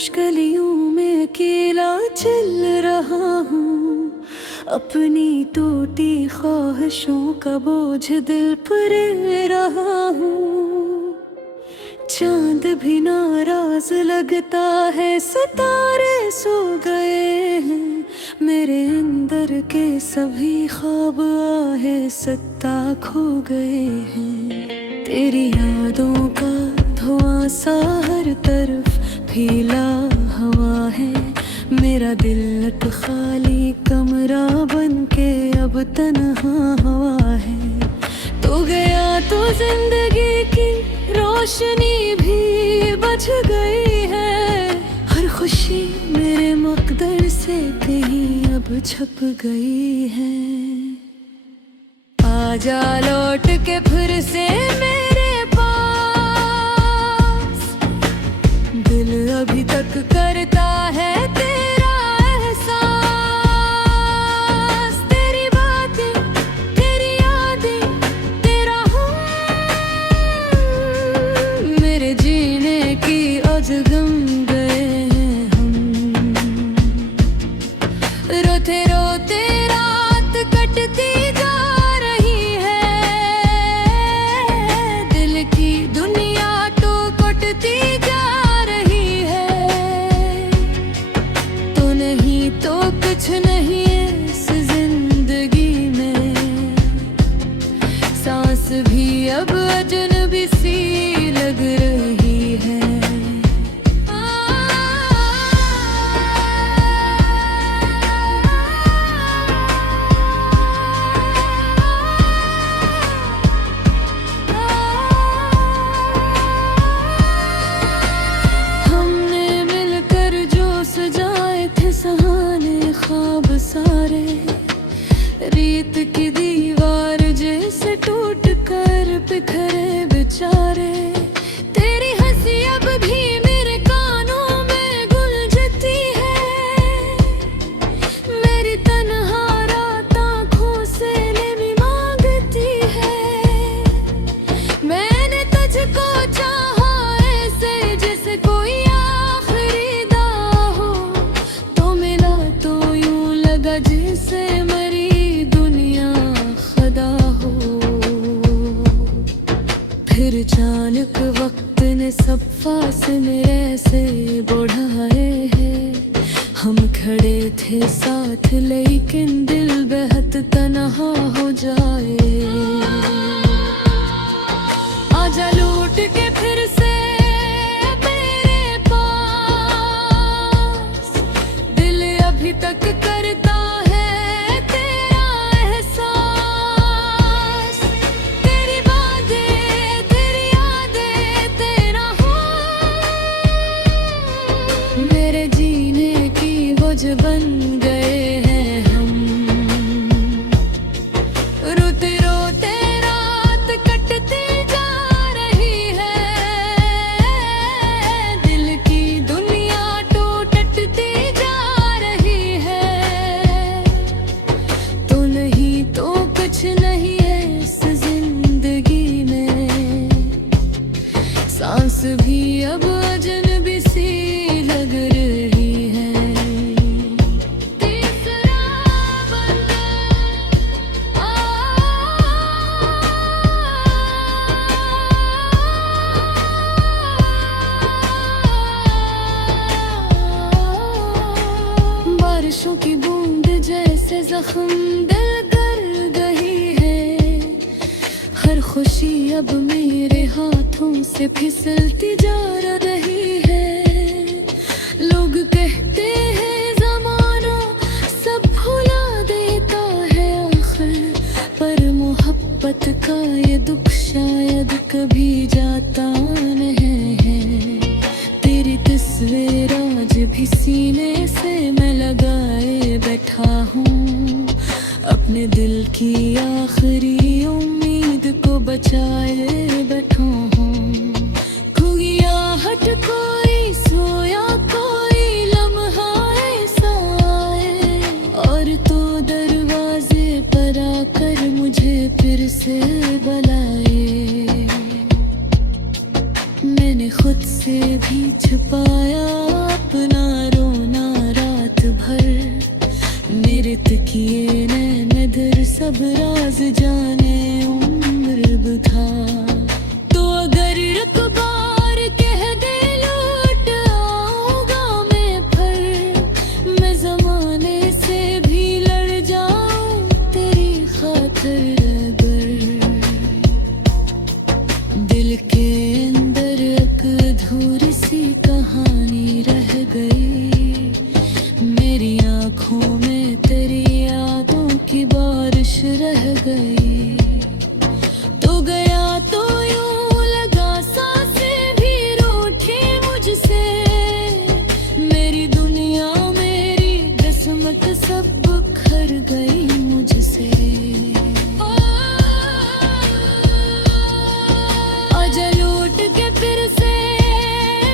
मुश्किलों में अकेला चल रहा हूँ। अपनी टूटी ख्वाहिशों का बोझ दिल पर रहा हूँ। चांद भी नाराज लगता है, सितारे सो गए हैं। मेरे अंदर के सभी ख्वाब आहे सत्ता खो गए हैं। तेरी यादों का धुआं सा हर तरफ फैला हवा है। मेरा दिल एक खाली कमरा बन के अब तन्हा हुआ है। तो गया तो जिंदगी की रोशनी भी बच गई है। हर खुशी मेरे मकदर से कहीं अब छप गई है। आजा लौट के फिर से मेरे पास, दिल अभी तक करता है तेरा एहसास। तेरी बातें, तेरी यादें, तेरा हूँ, मेरे जीने की आज गम गए हैं हम। रोते रोते रात कटती जा रही है। दिल की दुनिया तो कटती जा रही है। तो नहीं तो कुछ नहीं इस जिंदगी में। सांस भी अब अजनबी सी लग रही है। हमने मिलकर जो सजाए थे सहाने ख्वाब सारे, रीत की दीवार जैसे टूट कर बिखरे बेचारे। तेरी हंसी अब भी मेरे कानों में गुंजती है। मेरी तन्हा रात आँखों से लेनी मांगती है। मैंने तुझको चाहा ऐसे जैसे कोई आखिरी दावा हो। तो मिला तो यूं लगा जैसे मरी दुनिया खुदा हो। फिर अचानक वक्त ने सब फासले ऐसे बढ़ाए हैं। हम खड़े थे साथ लेकिन दिल बेहद तन्हा हो जाए। आजा लौट के फिर से मेरे पास, दिल अभी तक करता है तेरा एहसास। तेरी बातें, तेरी यादें, तेरा हूँ, मेरे जीने की वजह बन गए हैं हम। रोते रोते रात कटती जा रही है। दिल की दुनिया टूटती जा रही है। तो नहीं तो कुछ नहीं है इस जिंदगी में। सांस भी अब अजनबी सी लग रही है। तीसरा बंदा बारिशों की बूंद जैसे जख्म दिल कर गई है। हर खुशी अब मेरे हाथों से फिसलती जा रही है। लोग कहते हैं ज़माना सब भुला देता है आखिर, पर मोहब्बत का ये दुख शायद कभी जाता नहीं है। तेरी तस्वीर आज भी सीने से मैं लगाए बैठा हूँ। अपने दिल की आखिरी उम्मीद को बचाए बैठा हूँ। खुगिया हट कोई सोया कोई लम्हा ऐसा आए, और तो दरवाजे पर आकर मुझे फिर से बुलाए। मैंने खुद से भी छुपाया किए नैनदर सब राज जाने उम्र बुधा। तो अगर रकबार कह दे लौट आऊंगा मैं, पर मैं जमाने से भी लड़ जाऊं तेरी खातिर। अगर दिल के अंदर एक अधूरी सी कहानी रह गई, मेरी आँखों में तेरी यादों की बारिश रह गई। तो गया तो यूं लगा सांसें भी रूठी मुझसे, मेरी दुनिया मेरी किस्मत सब बिखर गई मुझसे। आजा लौट के फिर से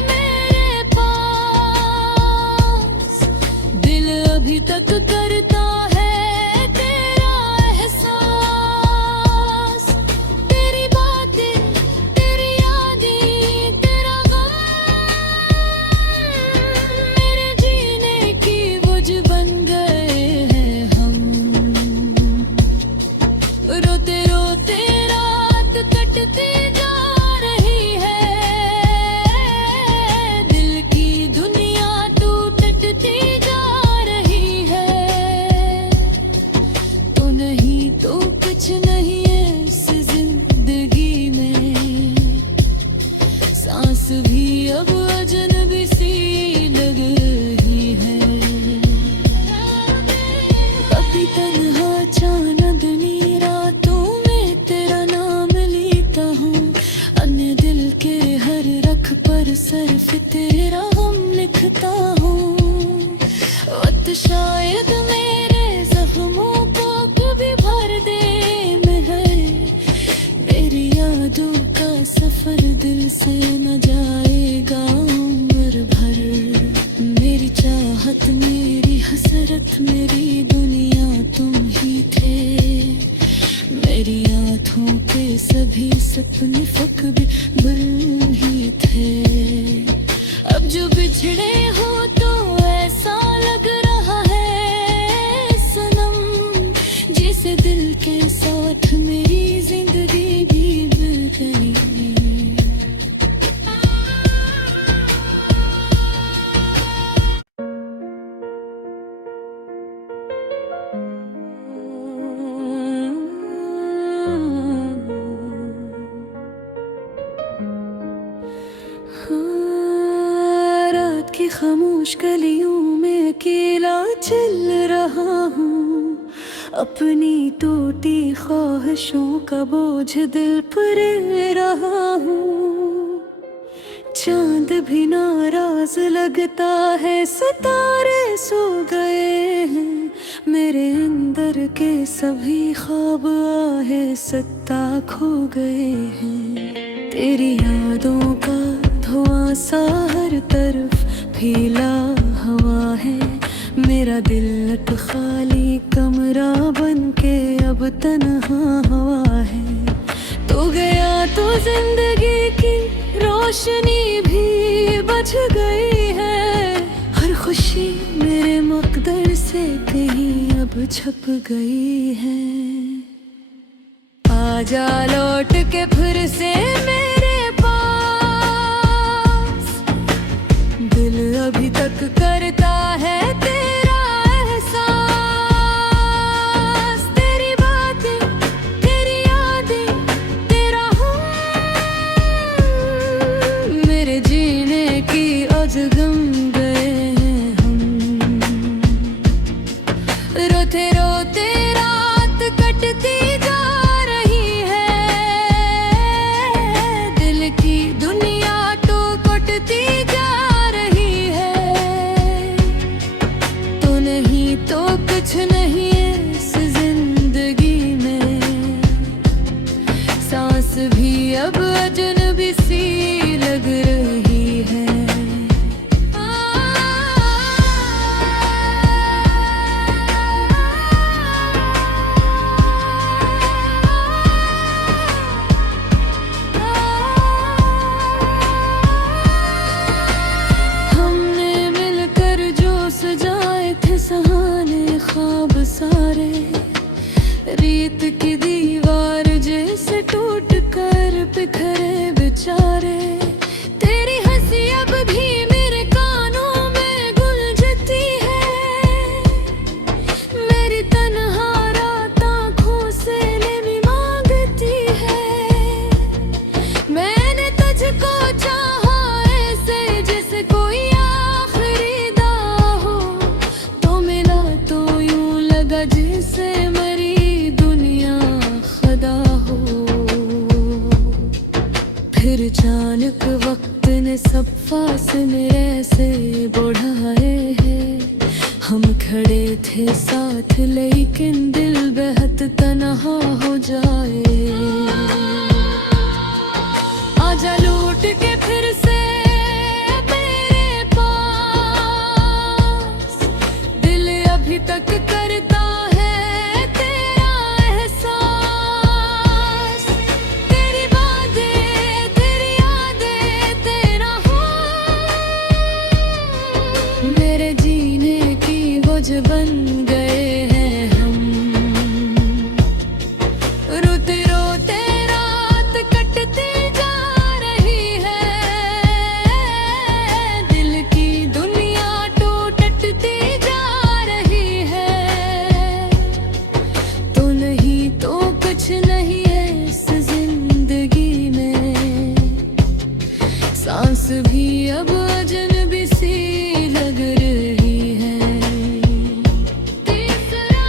मेरे पास, दिल अभी तक करता है तेरा एहसास। तेरी बातें, तेरी यादें, तेरा गम मेरे जीने की वजह बन गए हैं हम। रोते रोते रात कटती जा रही है, दिल की दुनिया टूटती जा रही है। तो नहीं तो कुछ नहीं है इस जिंदगी में, सांस भी अब अजनबी सी लग रही है। कभी तन्हा चांदनी रातों में तेरा नाम लेता हूँ, अन्य दिल के हर रख पर सिर्फ तेरा हम लिखता हूँ। वक्त शायद मेरे जख्मों को कभी भर दे मेहर, मेरी यादों का सफर दिल से न जाएगा उम्र भर। मेरी चाहत, मेरी हसरत, मेरी दुनिया तुम ही थे, मेरी आँखों पे सभी सपने फकबिर ही थे। अब जो बिछड़े हो तो ऐसा लग रहा है सनम, जैसे दिल के साथ मेरी जिंदगी भी मिल गई। रात की खामोश गलियों में अकेला चल रहा हूँ, अपनी टूटी ख्वाहिशों का बोझ दिल पर रहा हूँ। चांद भी नाराज लगता है, सितारे सो गए हैं, मेरे अंदर के सभी ख्वाब आहिस्ता खो गए हैं। तेरी यादों का धुआं सा हर तरफ फैला हवा है, मेरा दिल एक खाली कमरा बन के अब तन्हा हवा है। तो गया तो जिंदगी की रोशनी भी बच गई है, हर खुशी मेरे मकदर से कहीं अब छप गई है। आजा लौट के फिर से मेरे पास, दिल अभी तक करता है तेरा एहसास। तेरी बातें, तेरी यादें, तेरा हम मेरे जीने की अजगम गए हैं हम। रोते रोते रात कटती जा रही है, दिल की दुनिया तो कटती जा रही है। हम खड़े थे साथ लेकिन दिल बेहद तन्हा हो जाए। आजा लौट के फिर से मेरे पास, दिल अभी तक करता है तेरा एहसास। तेरी बातें, तेरी यादें, तेरा हूँ, मेरे जीने की वजह बन गए हैं हम। रोते रोते रात कटती जा रही है, दिल की दुनिया टूटती जा रही है। तो नहीं तो कुछ नहीं है इस जिंदगी में, सांस भी अब अजनबी सी लग रही है। तीसरा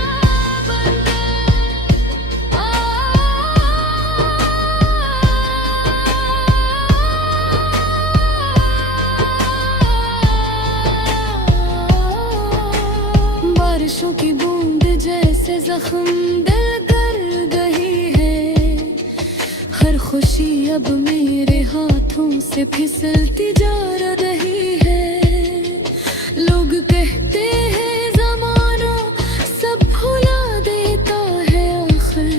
बारिशों की बूंद जैसे जख्म दिल कर गई है। हर खुशी अब मेरे हाथों से फिसलती जा रही है। लोग कहते हैं ज़माना सब भुला देता है आखिर,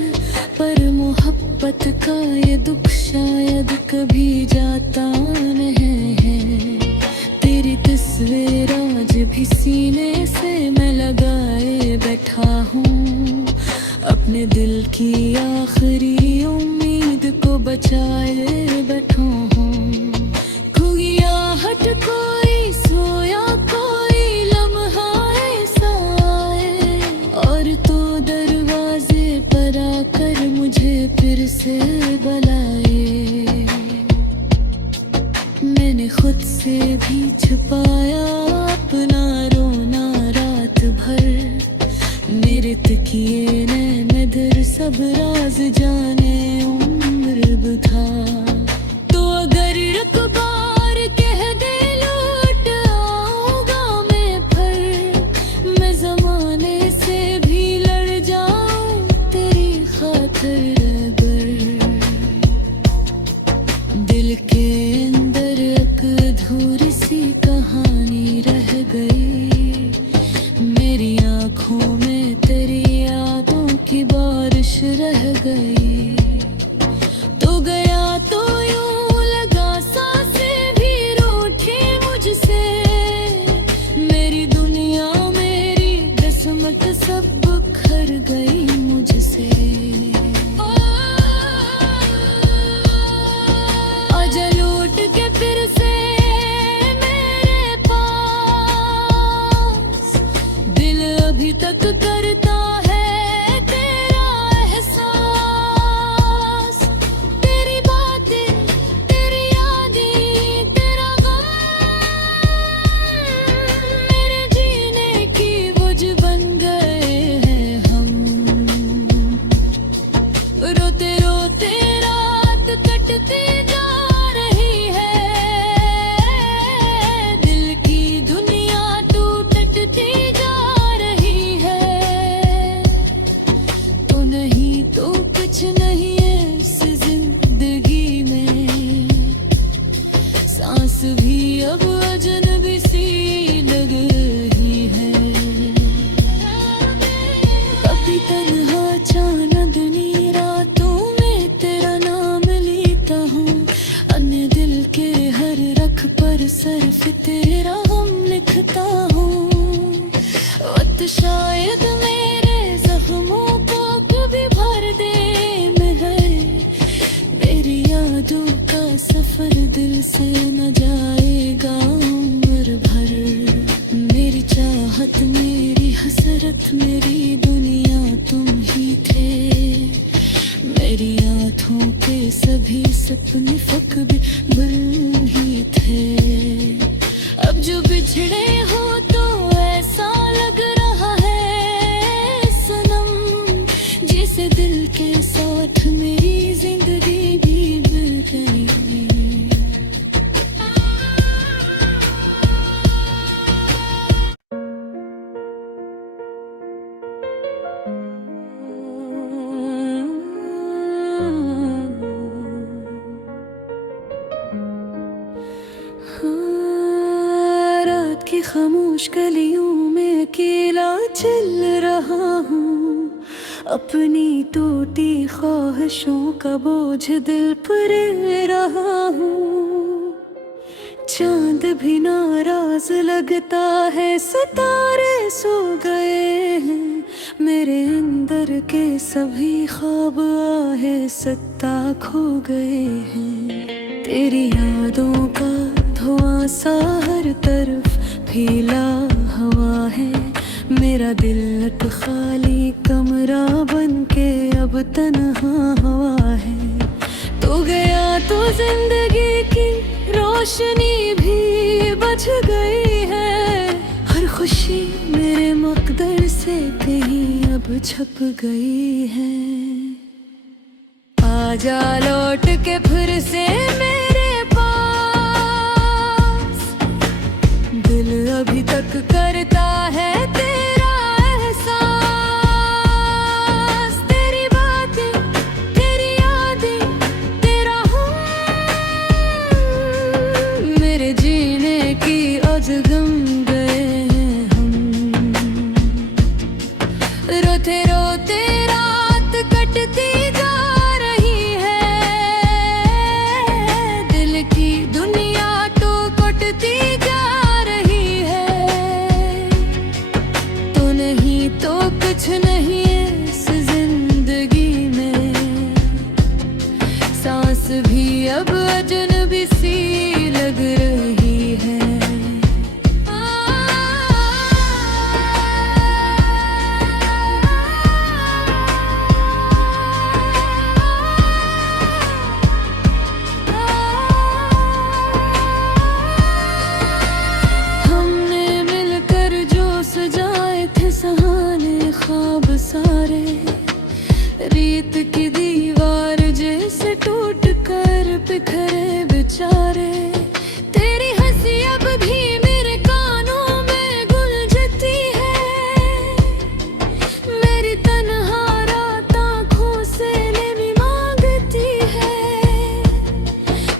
पर मोहब्बत का ये दुख शायद कभी जाता नहीं है। तेरी तस्वीर आज भी सीने से मैं लगाए बैठा हूँ, अपने दिल की आखिरी उम्मीद को बचाए बैठा हूँ। खुगिया हट कोई सोया कोई लम्हा ऐसा आए, और तो दरवाजे पर आकर मुझे फिर से बुलाए। मैंने खुद से भी छुपाया अपना रोना रात भर, मेरे तकिए नैन दर सब राज जाने उम्र बुधा। तो अगर एक बार कह दे लौट आऊंगा मैं फिर, मैं जमाने से भी लड़ जाऊं तेरी खातिर। अगर दिल के अंदर एक अधूरी सी कहानी रह गई, मेरी आँखों में तेरी यादों की बारिश रह गई। तो गया तो यूं लगा सांसें भी रूठी मुझसे, मेरी दुनिया मेरी किस्मत सब बिखर गई मुझसे। आजा लौट के फिर से मेरे पास, दिल अभी तक करता है तेरा एहसास। तेरी बातें, तेरी यादें, तेरा गम, मेरे जीने की वजह बन गए हैं हम। रोते रोते रात कटती जा रही है, दिल की दुनिया टूटती जा रही है। तो नहीं तो कुछ नहीं है इस जिंदगी में, सांस भी अब अजनबी सी लग रही है। कभी तन्हा चांदनी रातों में तेरा नाम लेता हूँ, अन्य दिल के हर रख पर सिर्फ तेरा हम लिखता हूँ। वक्त शायद मेरे जख्मों को कभी भर दे मेहर, मेरी यादों का सफर दिल से न जाएगा उम्र भर। मेरी चाहत मेरी हसरत मेरी दुनिया तुम ही थे, मेरी आँखों के सभी सपने फकबिर ही थे। अब जो बिछड़े हो तो ऐसा लग रहा है सनम, जैसे दिल के साथ मेरी जिंदगी भी मिल गई। खामोश गलियों में अकेला चल रहा हूँ, अपनी टूटी ख्वाहिशों का बोझ दिल पर रहा हूँ। चांद भी नाराज लगता है, सितारे सो गए हैं, मेरे अंदर के सभी ख्वाब आहे सत्ता खो गए हैं। तेरी यादों का धुआं सा हर तरफ फैला हवा है, मेरा दिल एक खाली कमरा बन के अब तन्हा हुआ है। तू गया तो जिंदगी की रोशनी भी बच गई है, हर खुशी मेरे मकदर से कहीं अब छप गई है। आजा लौट के फिर से मेरे पास, दिल अभी तक करता है तेरा एहसास। तेरी बातें, तेरी यादें, तेरा हूँ, मेरे जीने की आज गम गए हैं हम। रोते रोते रात कटती जा रही है, दिल की दुनिया तो कटती जा रही है। तो नहीं तो कुछ नहीं इस जिंदगी में, सांस भी अब अजनबी सी लग रही है। हमने मिलकर जो सजाए थे सहाने ख्वाब सारे, रीत की दीवार जैसे टूट कर बिखरे बेचारे। तेरी हंसी अब भी मेरे कानों में गुंजती है, मेरी तन्हा रात आँखों से लेनी मांगती है।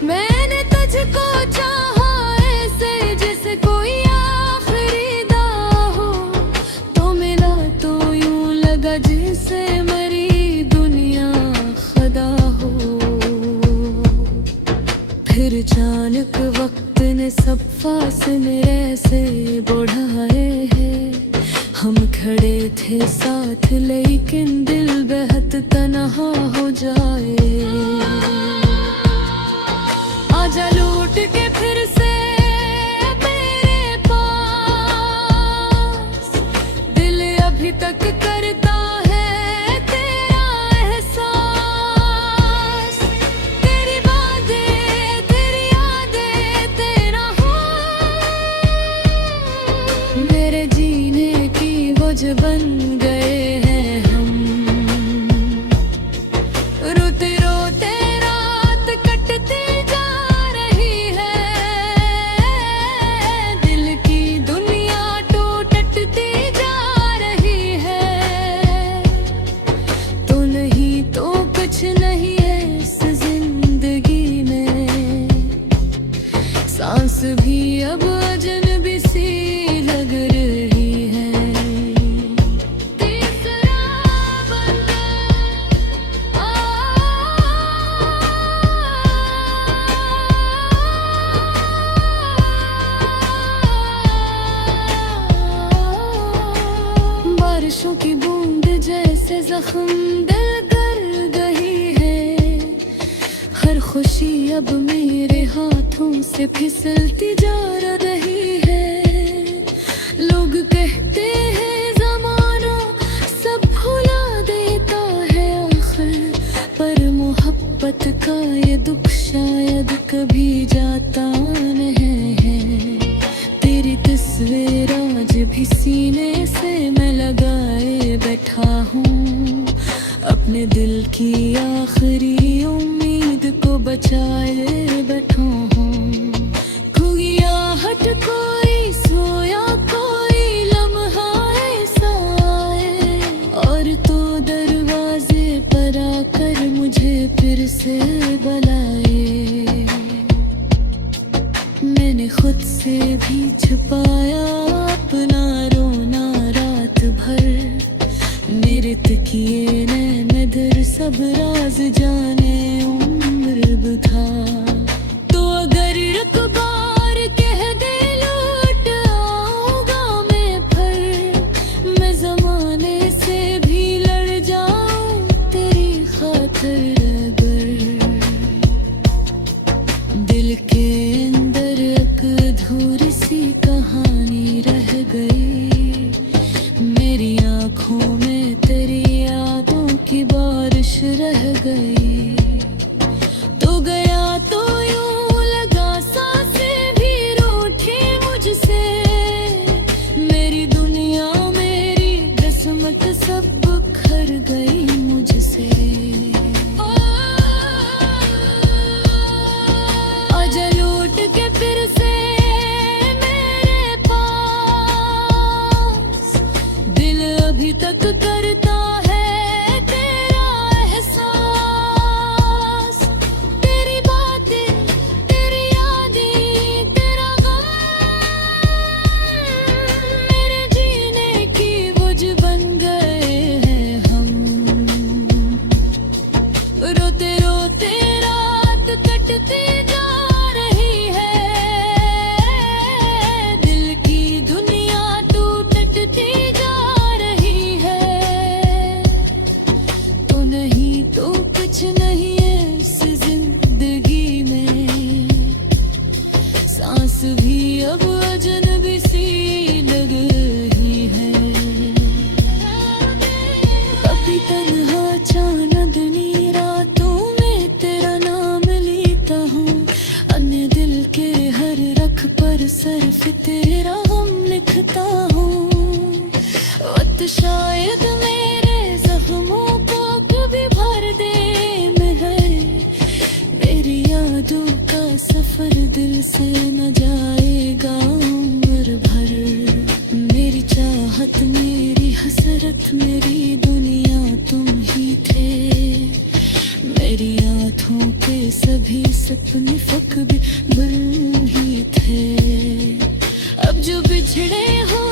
मैंने तुझको चाहा ऐसे जैसे कोई आखिरी दाह हो, तो मिला तो यूं लगा जैसे मरी दुनिया खुदा हो। फिर अचानक वक्त ने सब फासले ऐसे बढ़ाए हैं, हम खड़े थे साथ लेकिन दिल बेहद तन्हा हो जाए। आजा लौट के फिर से मेरे पास, दिल अभी तक करता है तेरा एहसास। तेरी बातें, तेरी यादें, तेरा हूँ, मेरे जीने की वजह बन गए हैं हम। रोते रोते रात कटती जा रही है, दिल की दुनिया टूटती जा रही है। तो नहीं तो कुछ नहीं है इस जिंदगी में, सांस भी अब अजनबी सी लग रही है। तीसरा बंदा बारिशों की बूंद जैसे जख्म दिल कर गई है, हर खुशी अब मेरे हाथों से फिसलती जा रही है। लोग कहते हैं ज़माना सब भुला देता है आखिर, पर मोहब्बत का ये दुख शायद कभी जाता नहीं है। तेरी तस्वीर आज भी सीने से मैं लगाए बैठा हूँ, अपने दिल की आखिरी उम्मीद को बचाए बैठा हूँ। खुगिया हट कोई सोया कोई लम्हा ऐसा आए, और तो दरवाजे पर आकर मुझे फिर से बुलाए। मैंने खुद से भी छुपाया सब राज जाने उम्र बधा। तो अगर एक बार कह दे लौट आऊंगा मैं, फिर मैं जमाने से भी लड़ जाऊं तेरी खातिर। अगर दिल के अंदर एक अधूरी सी कहानी रह गई, मेरी आँखों में तेरी यादों की बारिश रह गई। तो गया तो यूं लगा सांसें भी रूठी मुझसे, मेरी दुनिया मेरी किस्मत सब बिखर गई मुझसे। आजा लौट के फिर से मेरे पास, दिल अभी तक करता है तेरा एहसास। तेरी बातें, तेरी यादें, तेरा गम मेरे जीने की वजह बन गए हैं हम। रोते रोते रात कटती जा रही है, दिल की दुनिया टूटती जा रही है। तो नहीं तो कुछ नहीं है इस जिंदगी में, सांस भी अब अजनबी सी लग रही है। कभी तन्हा चांदनी रातों में तेरा नाम लेता हूँ, अन्य दिल के हर रख पर सिर्फ तेरा हम लिखता हूँ। वक्त शायद मेरे जख्मों को कभी भर दे मेहर, मेरी यादों का सफर दिल से न जाएगा उम्र भर। मेरी चाहत, मेरी हसरत, मेरी दुनिया तुम ही थे, मेरी आँखों पे सभी सपने फकबे बुल ही थे। अब जो बिछड़े हो